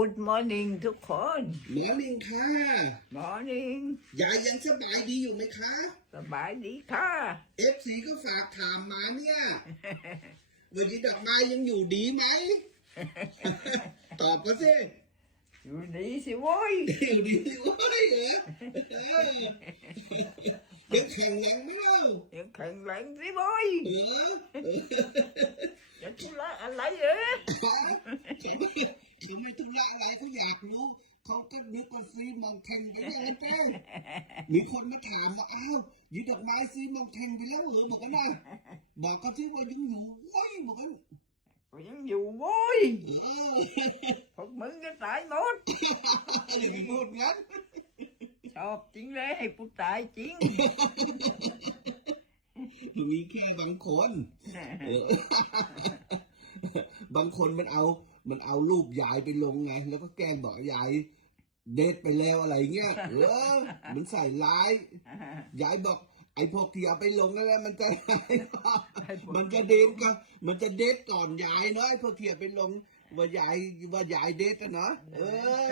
Good morning ทุกคน หมอลิงค่ะ Morning ยายยังสบายดีอยู่ไหมคะ สบายดีค่ะเอฟซีก็ฝากถามมาเนี่ยวันนี้ดอกไม้ยังอยู่ดีไหม ตอบมาสิอยู่ดีสิโว้ยอยู่ดีสิเว้ยเออเออยังแข็งแรงไหมเล่ายังแข็งแรงสิโว้ยเออเออจะธุระอะไรเออเข อะไรเขาอยากรู้เขาก็นึกว่าซีมองแข่งไปยังไงเป้มีคนมาถามว่าอ้าวยีดอกไม้ซีมองแข่งไปแล้วเหรอบอกกันนะบอกก็ที่ว่ายังอยู่ไว้ยบอกกันก็ยังอยู่โว้ยเออพวกมึงก็ตายหมดอะไรกันพูดงั้นชอบจริงเลยให้ผู้ตายจริงมีแค่บางคนเออ บางคนมันเอา มันเอารูปยายไปลงไง แล้วก็แกล้งบอกยายเดทไปแล้วอะไรเงี้ยเออมันใส่ร้าย ยายบอก ไอ้พวกที่เอาไปลงนั่นแหละมันจะมันจะเดทก็มันจะเดทก่อนยายเนาะไอ้พวกที่เอาไปลง ว่ายายว่ายายเดทอะเนาะเออ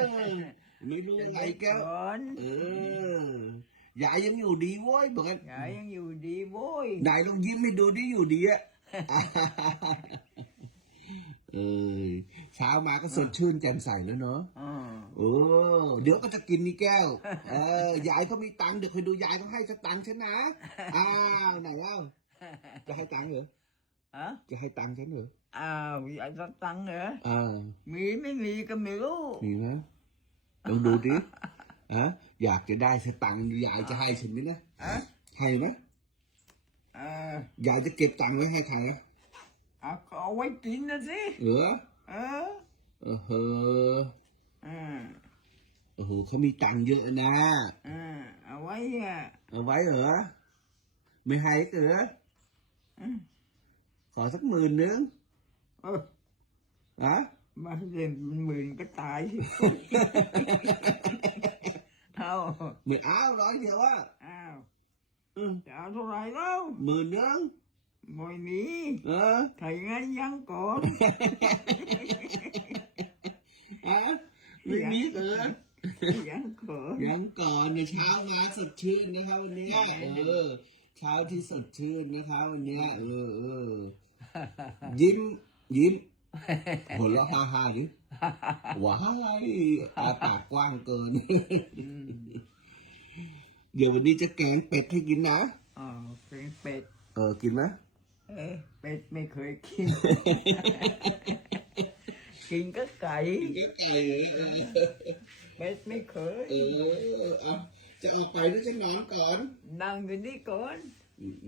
ไม่รู้อะไรแก้วก่อนเออยายยังอยู่ดีโว้ยบอกงั้นยายยังอยู่ดีโว้ยนายลองยิ้มให้ดูดิอยู่ดีอะ เออเช้ามาก็สดชื่นแจ่มใสแล้วเนาะอ่าโอ้เดี๋ยวก็จะกินนี่แก้ว เออยายเขามีตังค์เดี๋ยวคอยดูยายเขาให้สตังค์ฉันนะอ้าวไหนเล่าจะให้ตังค์เหรอฮะจะให้ตังค์ฉันเหรออ้าวยายจะตังค์เหรออ่ามีไม่มีก็ไม่รู้มีไหมลองดูดิอะอยากจะได้สตังค์ยายจะให้ฉันไหมนะฮะให้ไหมเออยายจะเก็บตังค์ไว้ให้ใครนะ เอาก็เอาไว้กินนะสิ เหรอเออ เออเฮออืมโอ้โหเขามีตังค์เยอะนะ อ่า เอาไว้อะเอาไว้เหรอ ไม่ให้เหรออืมขอสักหมื่นนึงเอออะมาเล่นเป็นหมื่นก็ตายสิเอาหมื่นอ้าวร้อยเดียวว่าอ้าว อืมจะเอาเท่าไหร่แล้วหมื่นนึง ไม่มีเออถ้าอย่างนั้นยังก่อนอะไม่มีเหรอยังก่อนยังก่อนในเช้ามาสดชื่นนะครับวันนี้เออ เช้าที่สดชื่นนะครับวันเนี้ยเออเออยิ้มยิ้มหัวเราะฮ่าฮ่าดิว้ายอาปากกว้างเกิน เดี๋ยววันนี้จะแกงเป็ดให้กินนะอ๋อเป็นเป็ด เออ กินไหม เอ๊ะเป็ดไม่เคยกิน กินก็ไก่ก็ไก่เออเป็ดไม่เคย เออเอาจะออกไปหรือจะนอนก่อน นั่งอยู่นี่ก่อน อืม